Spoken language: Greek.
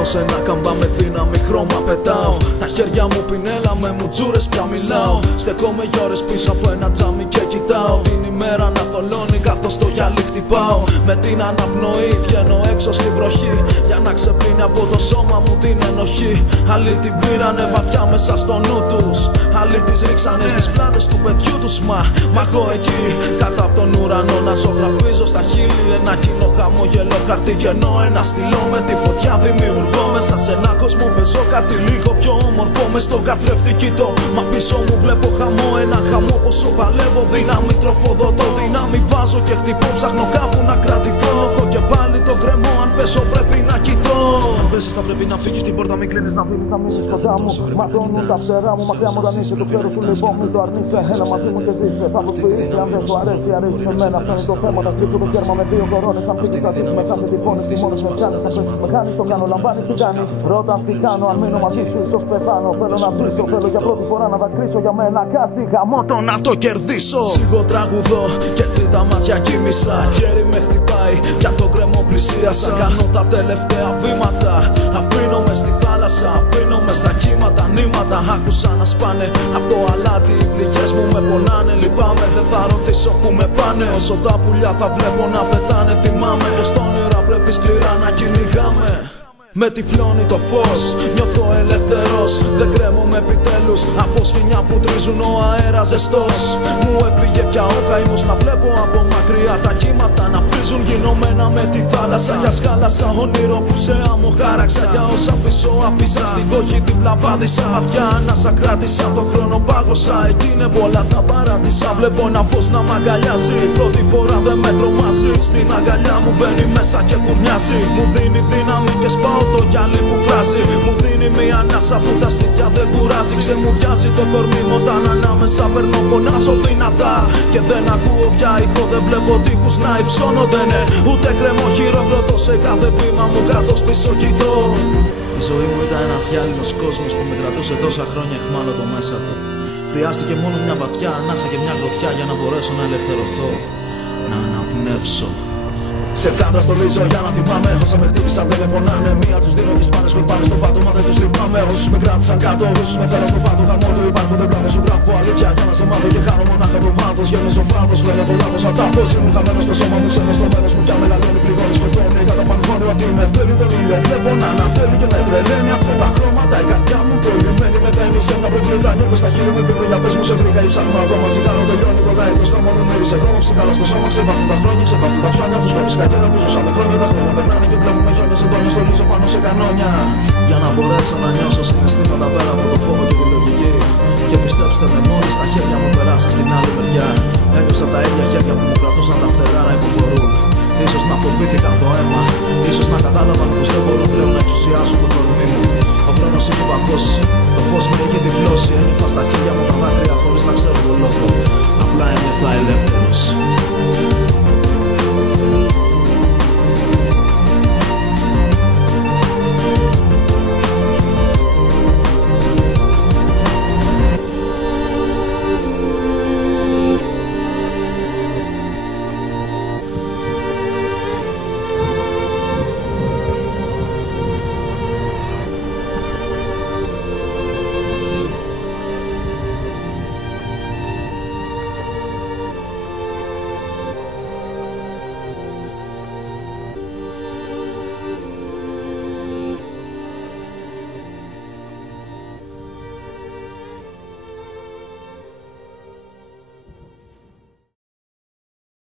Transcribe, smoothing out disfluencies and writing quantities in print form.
Πάνω σε ένα καμπά με δύναμη χρώμα πετάω. Τα χέρια μου πινέλα με μουτζούρες πια μιλάω. Στεκόμαι για ώρες πίσω από ένα τζάμι και κοιτάω την ημέρα να θολώνει καθώς το γυαλί χτυπάω. Με την αναπνοή βγαίνω έξω στην βροχή για να ξεπλύνει από το σώμα μου την ενοχή. Άλλοι την πήρανε βαθιά μέσα στο νου τους, άλλοι τις ρίξανε στις πλάτες του παιδιού τους. Μα εγώ εκεί κάτω από τον ουρανό να ζωγραφίζω στα χείλη ένα κοινό χαμόγελο χαρτί κενό. Ένα στυλό με τη φωτιά δημιουργώ μέσα σε ένα κόσμο παίζω κάτι λίγο πιο όμορφο. Μες στον καθρέφτη κοιτώ, μα πίσω μου βλέπω χαμό. Ένα χαμό πόσο παλεύω, δύναμη τροφοδοτώ, δύναμη βάζω και χτυπώ. Ψάχνω κάπου να κρατηθώ, έχω και πάλι το κρεμό. Αν πέσω πρέπει να κοιτώ. Αν πέσεις θα πρέπει να φύγεις, την πόρτα μην κλείνεις, να φύγεις, να μείνεις κοντά μου. Ματώνουν τα φτερά μου, μακριά μου όταν είσαι. Το ξέρω σου λοιπόν μην το αρνείσαι. Έλα μαζί μου και ζήσε. Θα το σπίσεις, αν δεν σου αρέσει, αρέσει σε μένα. Αυτό είναι το θέμα, θα στρίψω το κέρμα με δύο κορώνες. Αν φύγεις θα δεις με κάθε τη φωνή, τι μόνος με κάνεις. Θα πέσεις με χάνεις, το κάνω, λαμβάνεις τι κάνεις. Ρώτα τι κάνω, αν μείνω μαζί σου ίσως πεθάνω. Θέλω να βρίσω, θέλω για πρώτη φορά να δακρύσω για μένα κάτι γαμώτο να το κερδίσω. Σίγω τραγουδώ και έτσι τα μάτια κοίμησα. Χέρι με χτυπάει, πια το κρεμό πλησίασα. Κάνω τα τελευταία βήματα, αφήνω με στη θάλασσα, αφήνω με στα κύματα νήματα. Άκουσα να σπάνε από αλάτι, οι πληγές μου με πονάνε. Λυπάμαι, δεν θα ρωτήσω που με πάνε. Όσο τα πουλιά θα βλέπω να πετάνε, θυμάμαι πως τα όνειρα πρέπει σκληρά να κυνηγάμε. Με τυφλώνει το φως, νιώθω ελεύθερος. Δεν κρέμομαι επιτέλους από σκοινιά που τρίζουν ο αέρας ζεστός. Μου έφυγε πια ο καημός να βλέπω από μακριά τα κύματα να φρίζουν γινωμένα με τη θάλασσα. Κι ασκάλασα όνειρο που σε άμμο χάραξα. Για όσα πίσω άφησα στην κόχη την πλαβάδισα. Βαθιά ανάσα κράτησα, το χρόνο πάγωσα. Εκείνη πολλά τα παράτησα. Βλέπω ένα φως να μ' αγκαλιάζει. Πρώτη φορά δεν με τρομάζει. Στην αγκαλιά μου μπαίνει μέσα και κουρνιάζει. Μου δίνει δύναμη και σπάω το γυαλί που φράζει. Μου δίνει μια ανάσα που τα στήθια δεν κουράζει. Ξεμουδιάζει το κορμί μου όταν ανάμεσα περνώ, φωνάζω δυνατά. Και δεν ακούω πια ήχο, δεν βλέπω τείχους να υψώνονται. Ναι, ούτε κρεμό χειροκροτώ σε κάθε βήμα μου καθώς πίσω κοιτώ. Η ζωή μου ήταν ένας γυάλινος κόσμος που με κρατούσε τόσα χρόνια εχμάλωτο μέσα του. Χρειάστηκε μόνο μια βαθιά ανάσα και μια γροθιά για να μπορέσω να ελευθερωθώ, να αναπνεύσω. Σε κάντρα στολίζω για να θυμάμαι. Όσα με χτύπησαν δεν με πονάνε. Μία τους δίνω και σπάνε σκορπάνε στο πάτο, μα δεν τους λυπάμαι. Όσους με κράτησαν κάτω, όσους με φέραν στο πάτο. Γαμώ του υπάρχω, δεν πλάθω, σου γράφω αλήθεια για να σε μάθω. Και χάνω μονάχα το βάθος. Γέμιζω βάθος, φέρω το λάθος ατάφος. Ήμουν χαμένος στο σώμα μου, ξένος στο μέρος μου. Κι αν μεγαλώνει, πληγώνει, σκοτώνει. Κατά πανχώνει ότι με θέλει τον ήλιο. Βλέπω να ανατέλει και με τρελαίνει από τα χρώματα. Η καρδιά μου προηγουμένη με μπαίνει σε ένα προβλήτα. Νιώθω στα χείλη μου πίπλο για πες μου σε βρήκα. Ψάχνω ακόμα τσιγάρο, τελειώνει κοντάει το στόμα μου. Μύρισε χρώμα, ψυχάλα στο σώμα. Ξεπαθούν τα χρόνια, ξεπαθούν τα φιάνια. Φουσκώνει κακέρα που ζούσα με χρόνια. Τα χρόνια περνάνε και βλέπουμε χιόνια σε τόνια. Στολίζω πάνω σε κανόνια για να μπορέσω να νιώσω συναισθήματα πέρα από το φόβο και τη λογική. Και πιστέψτε με, μόλις τα χέρια μου περάσα στην άλλη μεριά, ένιωσα τα ίδια χέρια που μου κρατούσαν τα φτερά να υποχωρούν. Ίσως να φοβήθηκαν το αίμα, ίσως να κατάλαβαν πως δεν μπορούν πλέον να εξουσιάσουν το κορμί μου. Ο χρόνος είχε παγώσει, το φως με είχε τυφλώσει. Ένιωθα στα χέρια μου τα δάκρυα χωρίς να ξέρω τον λόγο. Απλά ένιωθα ελεύθερο.